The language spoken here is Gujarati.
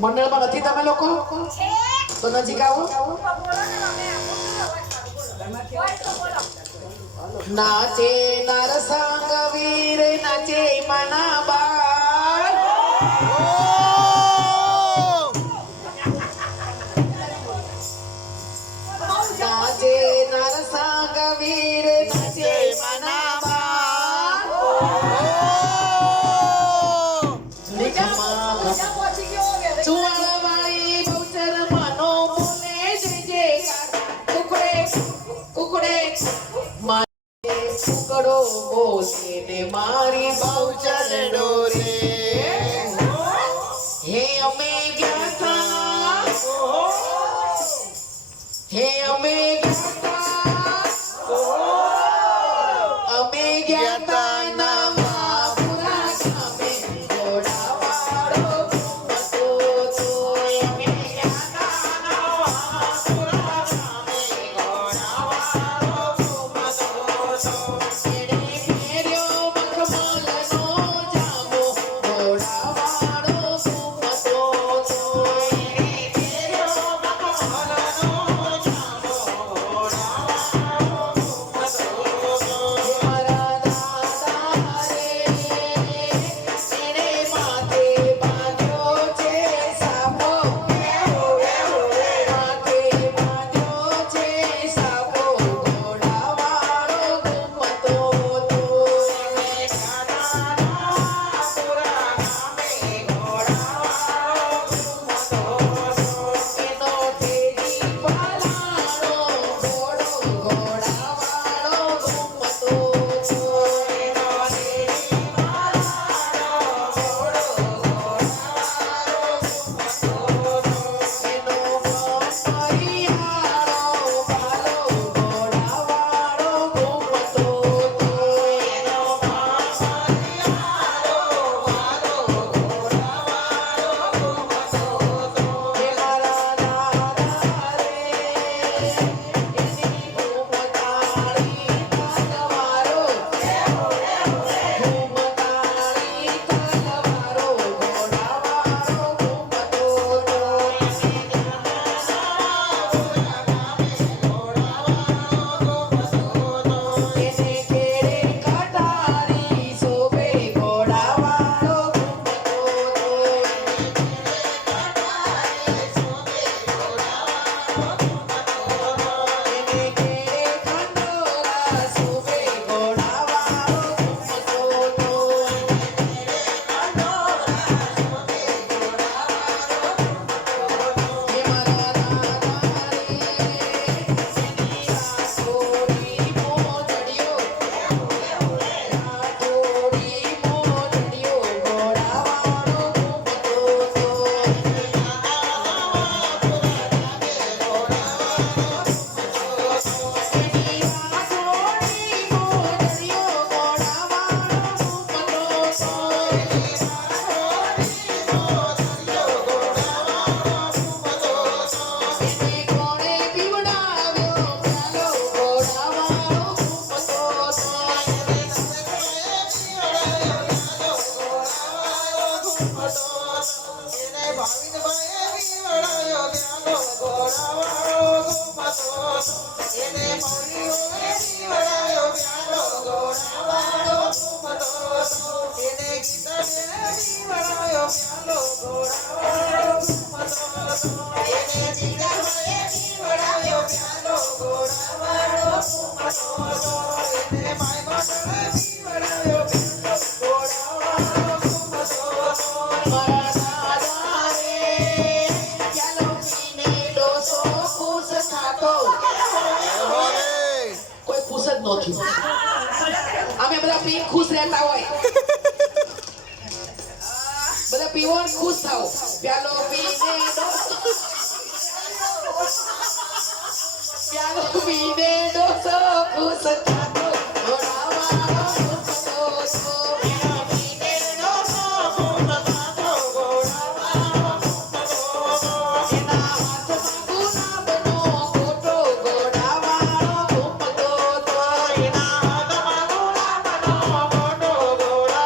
મંડળમાં નથી તમે લોકો? તો નજીક આવો. નાચે નરસંગ વીર નાચે મનાબાઈ. નાચે નરસંગ વીર નાચે ચુવાળવાળી બહુચર માનો બોલે જય કુકડે કુકડે મારે કુકડો બોલે ને મારી બહુચર ડોરે. હે અમે ગયા તા, હે અમે ગયા તા, અમે ગયા તા નવાપુરા ગામે ઘોડાવાળો ઘૂમતો તો. અમે ગયા તા નવાપુરા ગામે ઘોડાવાળો ઘૂમતો તો. એણે પહેર્યો મખમલનો જામો ઘોડાવાળો ઘૂમતો તો. એણે પહેર્યો મખમલનો જામો ઘોડાવાળો ઘૂમતો તો. મારા દાદા રે એણે માથે બાંધ્યો છે સાપો. માથે બાંધ્યો છે સાપો ઘોડાવાળો ઘૂમતો તો. અમે ગયા તા નવાપુરા ગામે ઘોડાવાળો ઘૂમતો તો. એનો તેજી પાલાનો ઘોડો ઘોડાવાળો ઘૂમતો તો. એનો તેજી પાલાનો ઘોડો ઘોડાવાળો ઘૂમતો તો. એનો મસ્તરિયાળો ભાલો ઘોડાવાળો ઘૂમતો તો. એનો મસ્તરિયાળો ભાલો ઘોડાવાળો ઘૂમતો તો. હે મારા દાદા રે એની ઘૂમતાળી તલવારો ઘૂમતાળી તલવારો ઘોડાવાળો ઘૂમતો તો. એને કેળે કટારી શોભે ઘોડાવાળો ઘૂમતો તો. એને કેળે ખંડોરા શોભે ઘોડાવાળો ઘૂમતો તો. હે મારા દાદા રે એની રાઠોડી મોજડીઓ રાઠોડી મોજડીઓ ઘોડાવાળો ઘૂમતો તો. એની રાઠોડી મોજડીઓ ઘોડાવાળો ઘૂમતો તો. એને કોણે પીવડાવ્યો પ્યાલો ઘોડાવાળો ઘૂમતો તો. મારા દાદા રે પ્યાલો પીને ડોસો ખુશ થાતો. કોઈ ખુશ જ ન થયું. અમે બધા પી ખુશ રહેતા હોય. બધા પીવો ને ખુશ થાઓ. પ્યાલો પીને ડોસો પ્યાલો પીને ડોસો ખુશ થાતો ઘોડાવાળો ઘૂમતો તો. પ્યાલો પીને ડોસો ખુશ થાતો ઘોડાવાળો ઘૂમતો તો. એના હાથમાં ગુલાબનો ગોટો ઘોડાવાળો ઘૂમતો તો. એના હાથમાં ગુલાબનો ગોટો ઘોડાવાળો